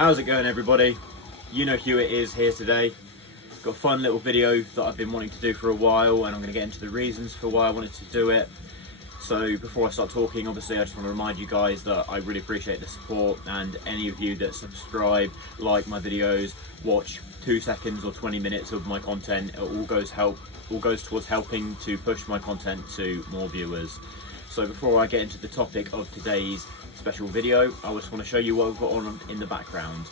How's it going, everybody? You know who it is here today. Got a fun little video that I've been wanting to do for a while, and I'm going to get into the reasons for why I wanted to do it. So before I start talking, obviously I just want to remind you guys that I really appreciate the support, and any of you that subscribe, like my videos, watch 2 seconds or 20 minutes of my content, it all goes towards helping to push my content to more viewers. So before I get into the topic of today's special video, I just want to show you what I've got on in the background.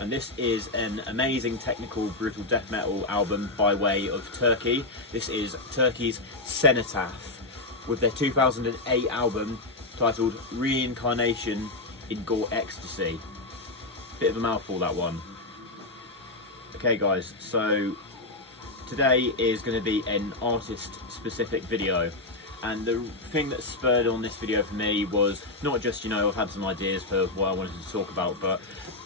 And this is an amazing technical brutal death metal album by way of Turkey. This is Turkey's Cenotaph with their 2008 album titled Reincarnation in Gore Ecstasy. Bit of a mouthful, that one. Okay guys, so today is going to be an artist specific video. And the thing that spurred on this video for me was not just, I've had some ideas for what I wanted to talk about, but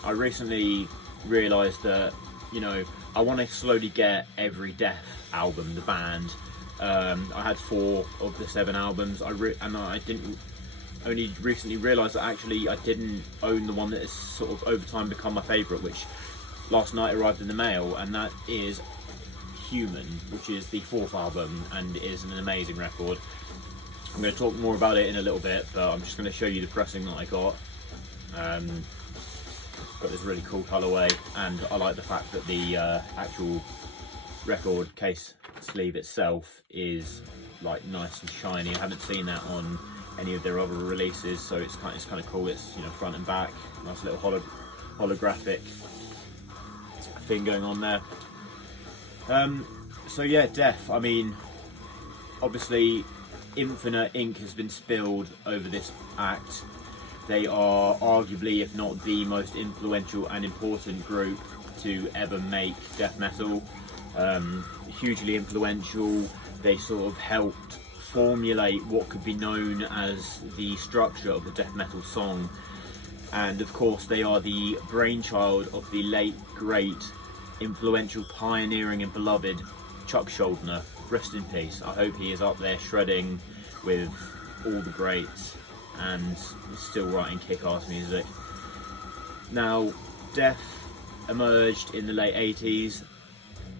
I recently realised that, I want to slowly get every Death album, the band. I had 4 of the 7 albums, and I didn't only recently realise that actually I didn't own the one that has sort of over time become my favourite, which last night arrived in the mail, and that is Human, which is the 4th album and is an amazing record. I'm going to talk more about it in a little bit, but I'm just going to show you the pressing that I got. Got this really cool colourway, and I like the fact that the actual record case sleeve itself is like nice and shiny. I haven't seen that on any of their other releases, so it's kind of cool. It's front and back, nice little holographic thing going on there. So yeah, Death. I mean, obviously, infinite ink has been spilled over this act. They are arguably, if not the most influential and important group to ever make death metal. Hugely influential. They sort of helped formulate what could be known as the structure of the death metal song. And of course, they are the brainchild of the late, great, influential, pioneering and beloved Chuck Schuldiner. Rest in peace. I hope he is up there shredding with all the greats and still writing kick-ass music. Now, Death emerged in the late 80s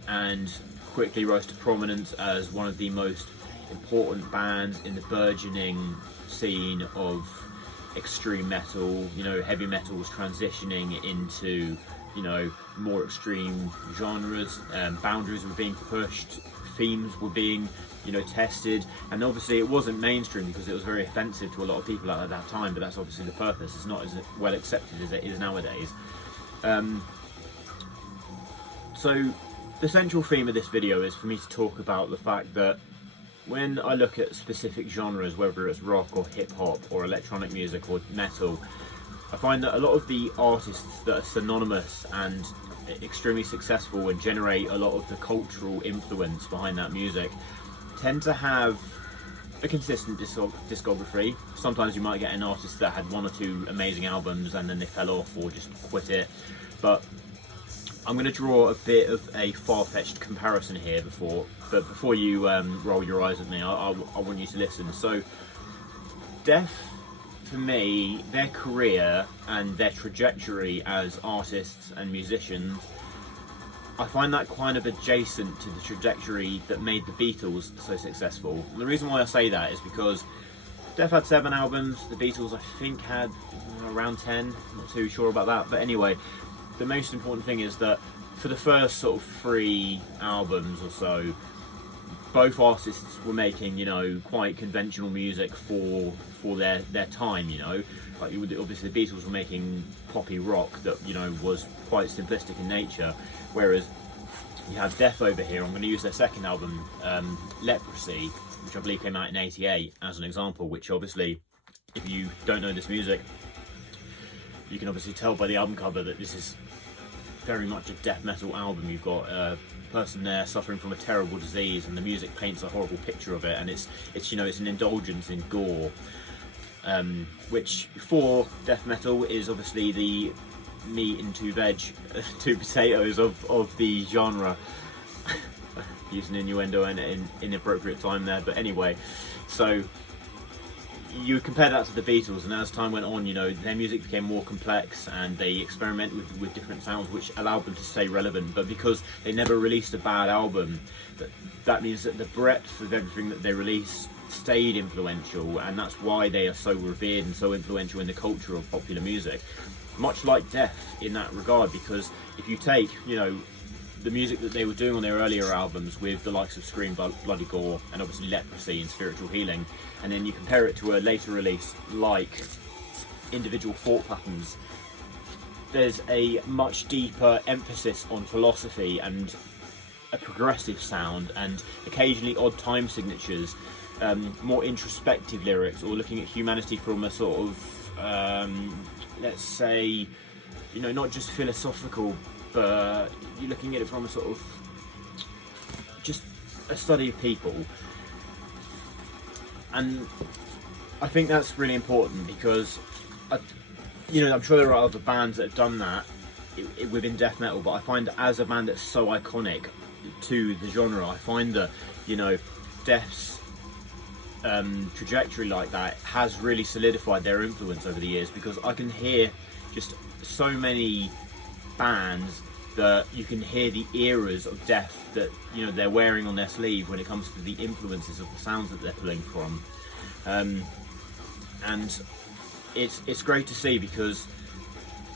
and quickly rose to prominence as one of the most important bands in the burgeoning scene of extreme metal. Heavy metal was transitioning into more extreme genres. Boundaries were being pushed, themes were being tested, and obviously it wasn't mainstream because it was very offensive to a lot of people at that time, but that's obviously the purpose. It's not as well accepted as it is nowadays. So the central theme of this video is for me to talk about the fact that when I look at specific genres, whether it's rock or hip-hop or electronic music or metal, I find that a lot of the artists that are synonymous and extremely successful and generate a lot of the cultural influence behind that music tend to have a consistent discography. Sometimes you might get an artist that had 1 or 2 amazing albums and then they fell off or just quit it. But I'm going to draw a bit of a far-fetched comparison here before you roll your eyes at me. I want you to listen. So Death, for me, their career and their trajectory as artists and musicians, I find that kind of adjacent to the trajectory that made the Beatles so successful. And the reason why I say that is because Death had 7 albums, the Beatles I think had around 10, not too sure about that, but anyway, the most important thing is that for the first sort of 3 albums or so, both artists were making, quite conventional music for their time, Like obviously the Beatles were making poppy rock that, was quite simplistic in nature, whereas you have Death over here. I'm going to use their second album, Leprosy, which I believe came out in '88 as an example, which obviously, if you don't know this music, you can obviously tell by the album cover that this is very much a death metal album. You've got a person there suffering from a terrible disease, and the music paints a horrible picture of it, and it's an indulgence in gore, which for death metal is obviously the meat and 2 veg, 2 potatoes of the genre. Using innuendo and in inappropriate time there, but anyway, so you compare that to the Beatles, and as time went on, you know, their music became more complex and they experimented with different sounds, which allowed them to stay relevant. But because they never released a bad album, that means that the breadth of everything that they released stayed influential, and that's why they are so revered and so influential in the culture of popular music. Much like Death in that regard, because if you take, you know, the music that they were doing on their earlier albums with the likes of Scream, Bloody Gore, and obviously Leprosy and Spiritual Healing, and then you compare it to a later release like Individual Thought Patterns, there's a much deeper emphasis on philosophy and a progressive sound, and occasionally odd time signatures, more introspective lyrics, or looking at humanity from a sort of, let's say, you know, not just philosophical, but you're looking at it from a sort of just a study of people. And I think that's really important, because you know, I'm sure there are other bands that have done that within death metal, but I find as a band that's so iconic to the genre, I find that, you know, Death's trajectory like that has really solidified their influence over the years, because I can hear just so many bands that you can hear the eras of Death that, you know, they're wearing on their sleeve when it comes to the influences of the sounds that they're pulling from, and it's great to see, because,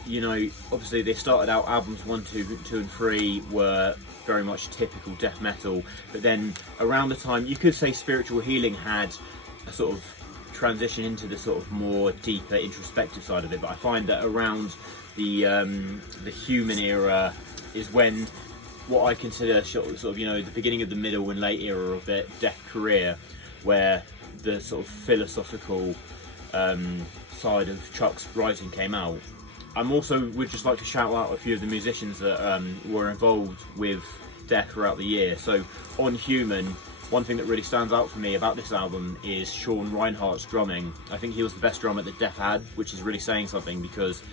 you know, obviously they started out albums 1, 2 and 3 were very much typical death metal, but then around the time, you could say Spiritual Healing had a sort of transition into the sort of more deeper introspective side of it, but I find that around the Human era is when what I consider sort of, you know, the beginning of the middle and late era of their Death career, where the sort of philosophical side of Chuck's writing came out. I'm also would just like to shout out a few of the musicians that were involved with Death throughout the year. So on Human, one thing that really stands out for me about this album is Sean Reinhardt's drumming. I think he was the best drummer that Death had, which is really saying something, because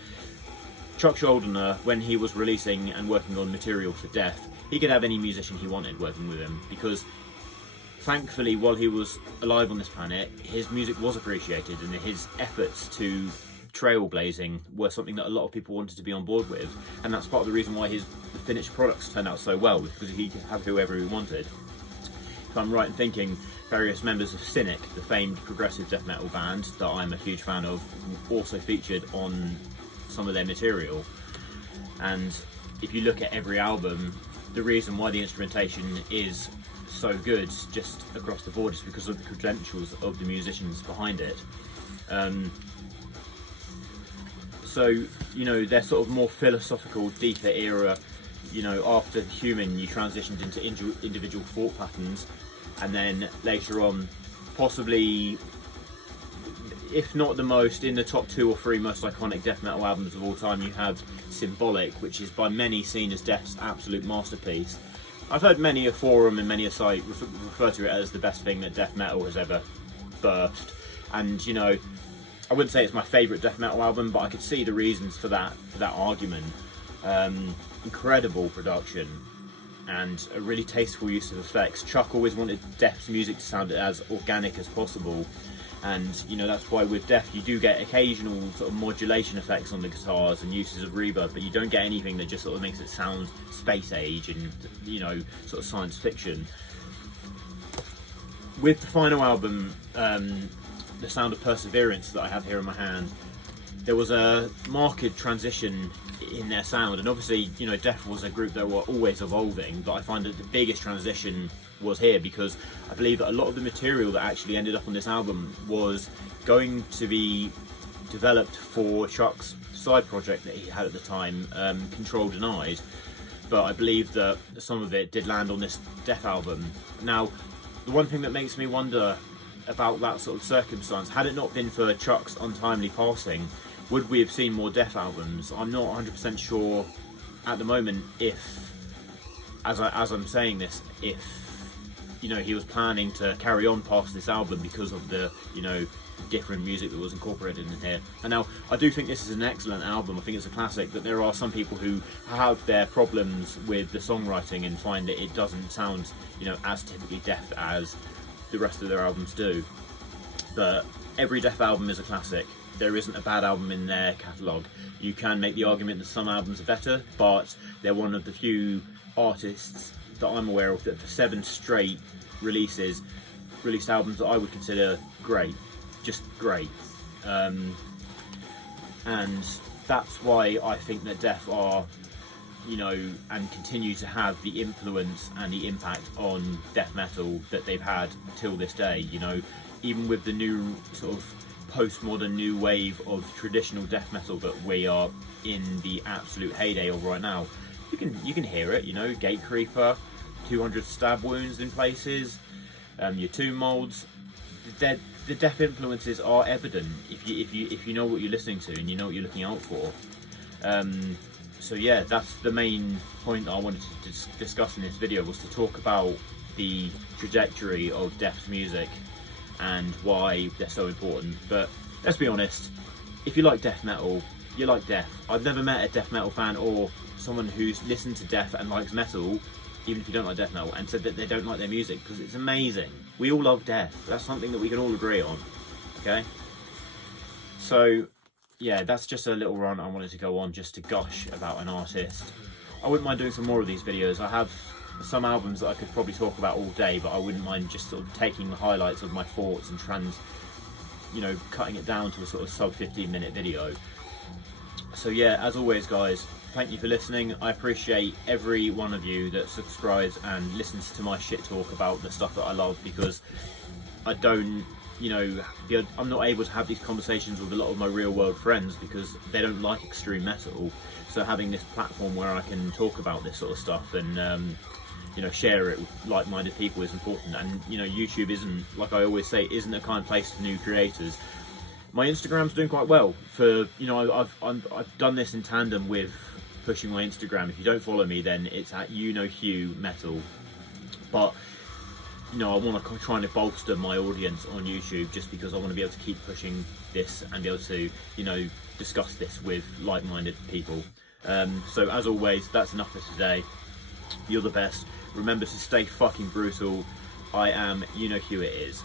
Chuck Schuldiner, when he was releasing and working on material for Death, he could have any musician he wanted working with him, because thankfully while he was alive on this planet, his music was appreciated, and his efforts to trailblazing were something that a lot of people wanted to be on board with, and that's part of the reason why the finished products turned out so well, because he could have whoever he wanted. If I'm right in thinking, various members of Cynic, the famed progressive death metal band that I'm a huge fan of, also featured on some of their material. And if you look at every album, the reason why the instrumentation is so good just across the board is because of the credentials of the musicians behind it. So, you know, they're sort of more philosophical, deeper era. You know, after Human, you transitioned into Individual Thought Patterns, and then later on, possibly, if not the most, in the top 2 or 3 most iconic death metal albums of all time, you have Symbolic, which is by many seen as Death's absolute masterpiece. I've heard many a forum and many a site refer to it as the best thing that death metal has ever birthed, and, you know, I wouldn't say it's my favourite death metal album, but I could see the reasons for that argument. Incredible production and a really tasteful use of effects. Chuck always wanted Death's music to sound as organic as possible, and, you know, that's why with Death you do get occasional sort of modulation effects on the guitars and uses of reverb, but you don't get anything that just sort of makes it sound space age and, you know, sort of science fiction. With the final album, The Sound of Perseverance, that I have here in my hand, there was a marked transition in their sound, and obviously, you know, Death was a group that were always evolving, but I find that the biggest transition was here, because I believe that a lot of the material that actually ended up on this album was going to be developed for Chuck's side project that he had at the time, Control Denied, but I believe that some of it did land on this Death album. Now, the one thing that makes me wonder about that sort of circumstance, had it not been for Chuck's untimely passing, would we have seen more Death albums? I'm not 100% sure at the moment if, as I'm saying this, if, you know, he was planning to carry on past this album because of the, you know, different music that was incorporated in here. And now, I do think this is an excellent album. I think it's a classic, but there are some people who have their problems with the songwriting and find that it doesn't sound, you know, as typically Death as the rest of their albums do. but every Death album is a classic. There isn't a bad album in their catalogue. You can make the argument that some albums are better, but they're one of the few artists that I'm aware of that for 7 straight released albums that I would consider great, just great. And that's why I think that Death are, you know, and continue to have the influence and the impact on death metal that they've had till this day. You know, even with the new sort of postmodern new wave of traditional death metal that we are in the absolute heyday of right now, you can hear it. You know, Gate Creeper, 200 stab wounds in places, your tomb molds. The death influences are evident if you know what you're listening to and you know what you're looking out for. So yeah, that's the main point that I wanted to discuss in this video, was to talk about the trajectory of Death's music and why they're so important. But let's be honest, if you like death metal, you like Death. I've never met a death metal fan or someone who's listened to Death and likes metal, even if you don't like death metal, and said that they don't like their music, because it's amazing. We all love Death. That's something that we can all agree on, okay? So yeah, that's just a little rant I wanted to go on, just to gush about an artist. I wouldn't mind doing some more of these videos. I have some albums that I could probably talk about all day, but I wouldn't mind just sort of taking the highlights of my thoughts and cutting it down to a sort of sub 15-minute video. So yeah, as always guys, thank you for listening. I appreciate every one of you that subscribes and listens to my shit talk about the stuff that I love, because I don't, I'm not able to have these conversations with a lot of my real world friends because they don't like extreme metal. So having this platform where I can talk about this sort of stuff and share it with like-minded people is important. And YouTube isn't, like I always say, isn't a kind place for new creators. My Instagram's doing quite well. I've done this in tandem with pushing my Instagram. If you don't follow me, then it's at Hugh Metal. But I want to try and bolster my audience on YouTube, just because I want to be able to keep pushing this and be able to discuss this with like-minded people. So as always, that's enough for today. You're the best. Remember to stay fucking brutal. I am, who it is.